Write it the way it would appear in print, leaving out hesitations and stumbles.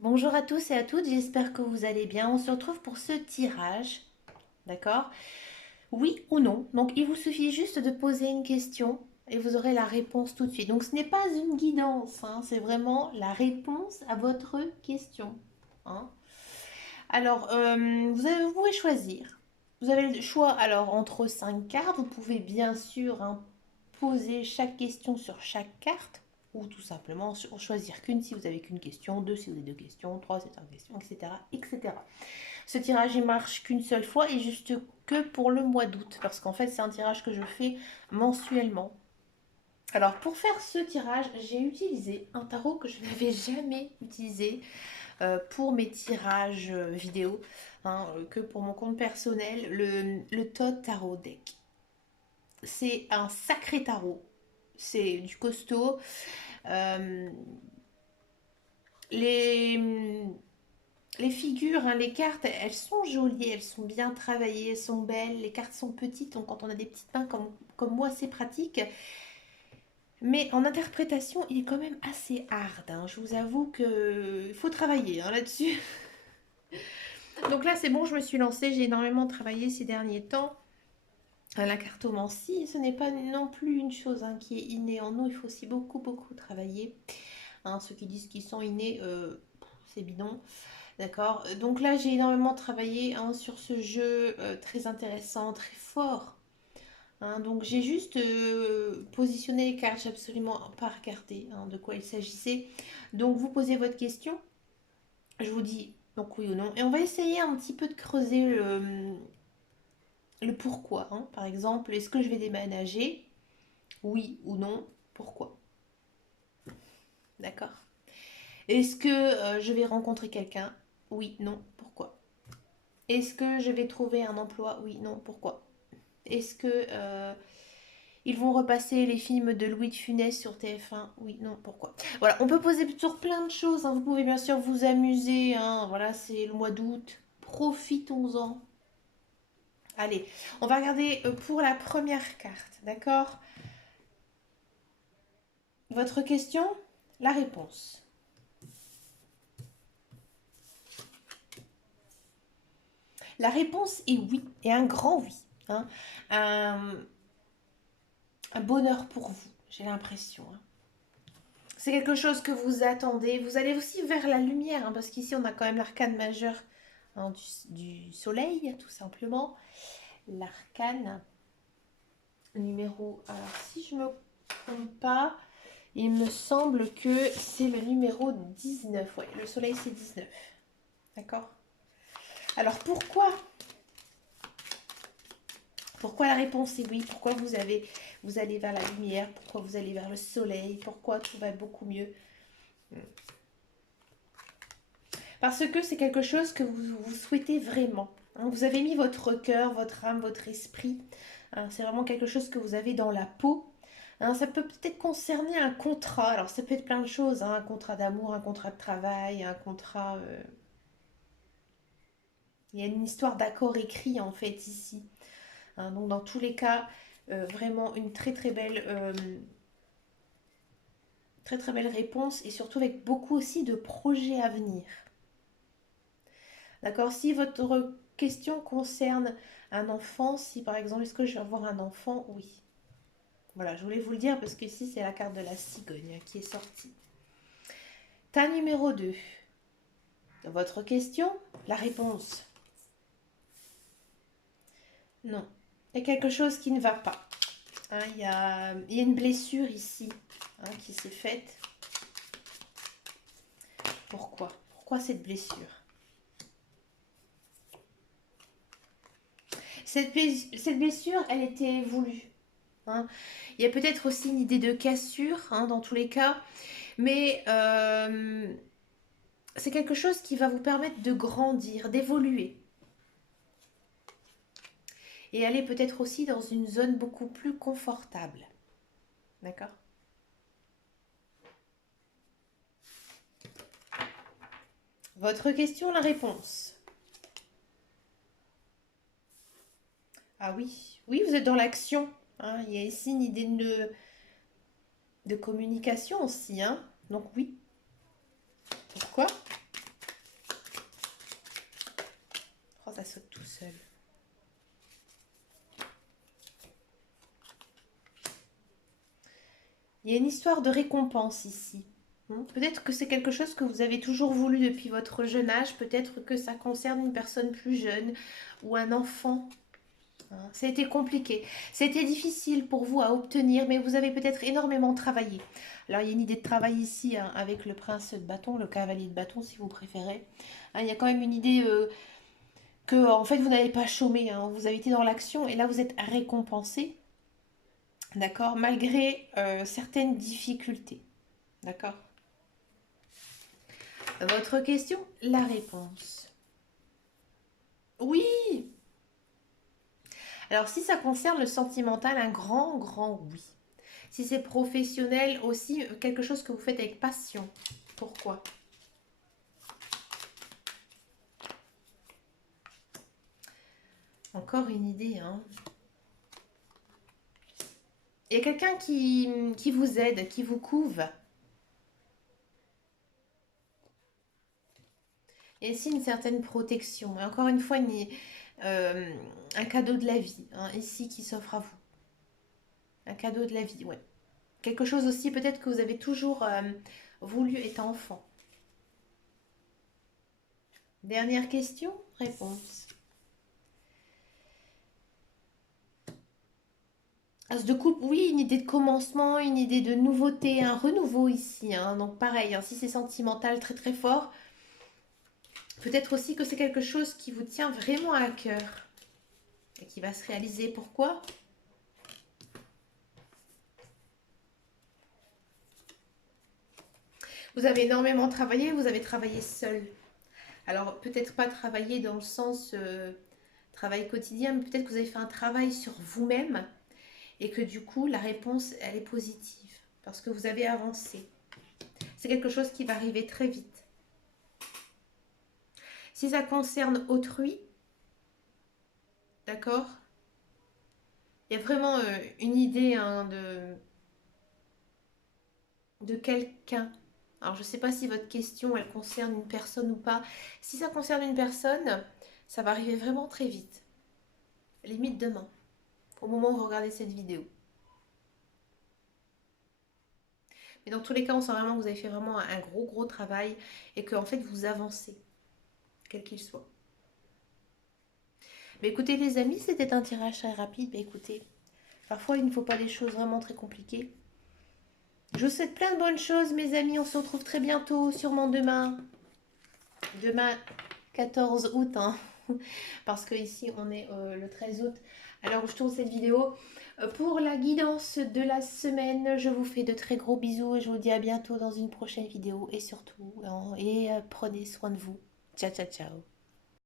Bonjour à tous et à toutes, j'espère que vous allez bien. On se retrouve pour ce tirage, d'accord? Oui ou non. Donc il vous suffit juste de poser une question et vous aurez la réponse tout de suite. Donc ce n'est pas une guidance, hein, c'est vraiment la réponse à votre question, hein. Alors vous pouvez choisir. Vous avez le choix alors entre 5 cartes. Vous pouvez bien sûr, hein, poser chaque question sur chaque carte ou tout simplement choisir qu'une si vous avez qu'une question, deux si vous avez deux questions, trois si vous avez une question, etc., etc. Ce tirage il marche qu'une seule fois et juste que pour le mois d'août parce qu'en fait c'est un tirage que je fais mensuellement. Alors pour faire ce tirage, j'ai utilisé un tarot que je n'avais jamais utilisé pour mes tirages vidéo, hein, que pour mon compte personnel, le Todd Tarot Deck. C'est un sacré tarot, c'est du costaud. Euh, les, les figures, hein, les cartes, elles sont jolies, elles sont bien travaillées, elles sont belles. Les cartes sont petites, donc quand on a des petites mains comme moi, c'est pratique. Mais en interprétation, il est quand même assez hard, hein. Je vous avoue qu'il faut travailler, hein, là-dessus. Donc là, c'est bon, je me suis lancée. J'ai énormément travaillé ces derniers temps. La cartomancie, ce n'est pas non plus une chose, hein, qui est innée en nous. Il faut aussi beaucoup, beaucoup travailler, hein. Ceux qui disent qu'ils sont innés, c'est bidon. D'accord. Donc là, j'ai énormément travaillé, hein, sur ce jeu très intéressant, très fort, hein. Donc j'ai juste positionné les cartes, j'ai absolument pas regardé, hein, de quoi il s'agissait. Donc vous posez votre question, je vous dis donc oui ou non. Et on va essayer un petit peu de creuser le pourquoi, hein. Par exemple, est-ce que je vais déménager? Oui ou non? Pourquoi? D'accord. Est-ce que je vais rencontrer quelqu'un? Oui, non, pourquoi? Est-ce que je vais trouver un emploi? Oui, non, pourquoi? Est-ce que ils vont repasser les films de Louis de Funès sur TF1? Oui, non, pourquoi? Voilà, on peut poser toujours plein de choses, hein. Vous pouvez bien sûr vous amuser, hein. Voilà, c'est le mois d'août. Profitons-en. Allez, on va regarder pour la première carte, d'accord? Votre question? La réponse. La réponse est oui, et un grand oui, hein. Un, un bonheur pour vous, j'ai l'impression, hein. C'est quelque chose que vous attendez. Vous allez aussi vers la lumière, hein, parce qu'ici on a quand même l'arcane majeur, hein, du soleil, tout simplement. L'arcane numéro... Alors si je me trompe pas, il me semble que c'est le numéro 19. Ouais, le soleil c'est 19. D'accord. Alors pourquoi la réponse est oui? Pourquoi vous allez vers la lumière? Pourquoi vous allez vers le soleil? Pourquoi tout va beaucoup mieux? Parce que c'est quelque chose que vous souhaitez vraiment, hein. Vous avez mis votre cœur, votre âme, votre esprit, hein. C'est vraiment quelque chose que vous avez dans la peau, hein. Ça peut peut-être concerner un contrat. Alors ça peut être plein de choses, hein. Un contrat d'amour, un contrat de travail, un contrat... Il y a une histoire d'accord écrit en fait ici, hein. Donc dans tous les cas, vraiment une très très belle réponse et surtout avec beaucoup aussi de projets à venir. D'accord. Si votre question concerne un enfant, si par exemple, est-ce que je vais avoir un enfant? Oui. Voilà, je voulais vous le dire parce que ici, c'est la carte de la cigogne qui est sortie. Tas numéro 2. Votre question? La réponse? Non. Il y a quelque chose qui ne va pas, hein. Il y a une blessure ici, hein, qui s'est faite. Pourquoi? Pourquoi cette blessure? Cette blessure, elle était voulue, hein. Il y a peut-être aussi une idée de cassure, hein, dans tous les cas, mais c'est quelque chose qui va vous permettre de grandir, d'évoluer et aller peut-être aussi dans une zone beaucoup plus confortable. D'accord? Votre question, la réponse. Ah oui, oui, vous êtes dans l'action, hein. Il y a ici une idée de communication aussi, hein. Donc oui. Pourquoi? Il y a une histoire de récompense ici. Peut-être que c'est quelque chose que vous avez toujours voulu depuis votre jeune âge. Peut-être que ça concerne une personne plus jeune ou un enfant. Ça a été compliqué. C'était difficile pour vous à obtenir, mais vous avez peut-être énormément travaillé. Alors, il y a une idée de travail ici avec le prince de bâton, le cavalier de bâton, si vous préférez. Il y a quand même une idée que, en fait, vous n'avez pas chômé. Vous avez été dans l'action et là, vous êtes récompensé. D'accord? Malgré certaines difficultés. D'accord? Votre question, la réponse. Oui! Alors, si ça concerne le sentimental, un grand, grand oui. Si c'est professionnel aussi, quelque chose que vous faites avec passion. Pourquoi? Encore une idée, hein. Il y a quelqu'un qui vous aide, qui vous couve. Et ici, une certaine protection. Et encore une fois, euh, un cadeau de la vie, hein, ici, qui s'offre à vous. Un cadeau de la vie, ouais. Quelque chose aussi, peut-être que vous avez toujours voulu être enfant. Dernière question, réponse. As de coupe, oui, une idée de commencement, une idée de nouveauté, un renouveau ici, hein. Donc pareil, hein, si c'est sentimental très très fort, peut-être aussi que c'est quelque chose qui vous tient vraiment à cœur et qui va se réaliser. Pourquoi? Vous avez énormément travaillé, vous avez travaillé seul. Alors peut-être pas travailler dans le sens travail quotidien, mais peut-être que vous avez fait un travail sur vous-même et que du coup la réponse elle est positive parce que vous avez avancé. C'est quelque chose qui va arriver très vite. Si ça concerne autrui, d'accord? Il y a vraiment une idée hein, de quelqu'un. Alors je ne sais pas si votre question elle concerne une personne ou pas. Si ça concerne une personne, ça va arriver vraiment très vite. Limite demain, au moment où vous regardez cette vidéo. Mais dans tous les cas, on sent vraiment que vous avez fait vraiment un gros gros travail et que en fait vous avancez, quel qu'il soit. Mais écoutez les amis, c'était un tirage très rapide. Mais écoutez, parfois il ne faut pas des choses vraiment très compliquées. Je vous souhaite plein de bonnes choses mes amis. On se retrouve très bientôt, sûrement demain. Demain 14 août, hein. Parce que ici on est le 13 août. Alors je tourne cette vidéo pour la guidance de la semaine. Je vous fais de très gros bisous et je vous dis à bientôt dans une prochaine vidéo. Et surtout, prenez soin de vous. Ciao, ciao, ciao.